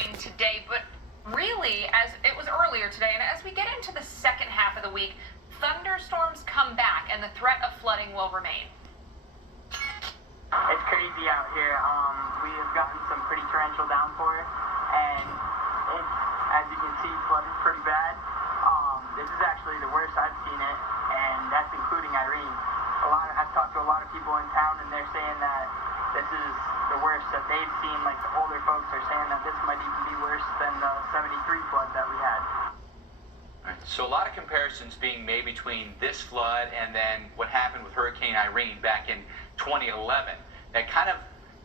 rain today, but really, as it was earlier today, and as we get into the second half of the week, thunderstorms come back and the threat of flooding will remain. It's crazy out here. We have gotten some pretty torrential downpour, and it's, as you can see, flooded pretty bad. This is actually the worst I've seen it, and that's including Irene. I've talked to a lot of people in town, and they're saying that this is the worst that they've seen. Like the older folks are saying that this might even be worse than the '73 flood that we had. So a lot of comparisons being made between this flood and then what happened with Hurricane Irene back in 2011. That kind of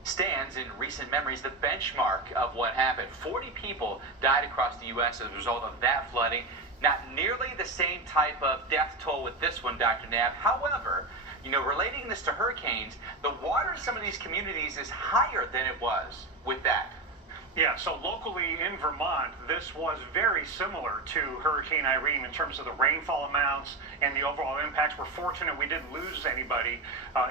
stands in recent memories the benchmark of what happened. 40 people died across the U.S. as a result of that flooding. Not nearly the same type of death toll with this one, Dr. Knapp. However, relating this to hurricanes, the water in some of these communities is higher than it was with that. Yeah, so locally in Vermont, this was very similar to Hurricane Irene in terms of the rainfall amounts and the overall impacts. We're fortunate we didn't lose anybody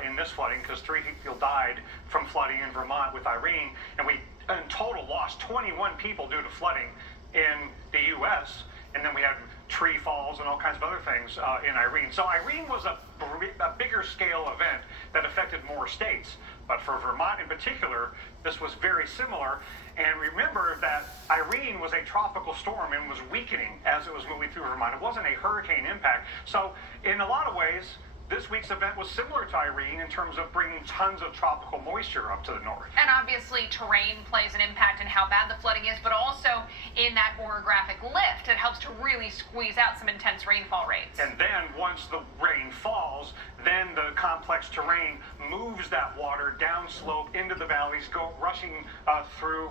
in this flooding because 3 people died from flooding in Vermont with Irene, and we in total lost 21 people due to flooding in the U.S., and then we had tree falls and all kinds of other things in Irene. So Irene was a bigger scale event that affected more states. But for Vermont in particular, this was very similar. And remember that Irene was a tropical storm and was weakening as it was moving through Vermont. It wasn't a hurricane impact. So in a lot of ways, this week's event was similar to Irene in terms of bringing tons of tropical moisture up to the north. And obviously terrain plays an impact in how bad the flooding is, but also in that orographic lift, it helps to really squeeze out some intense rainfall rates. And then once the rain falls, then the complex terrain moves that water downslope into the valleys, rushing through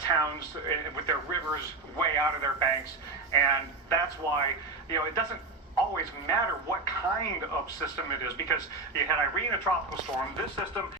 towns with their rivers way out of their banks. And that's why, it doesn't always matter what kind of system it is, because you had Irene, a tropical storm. This system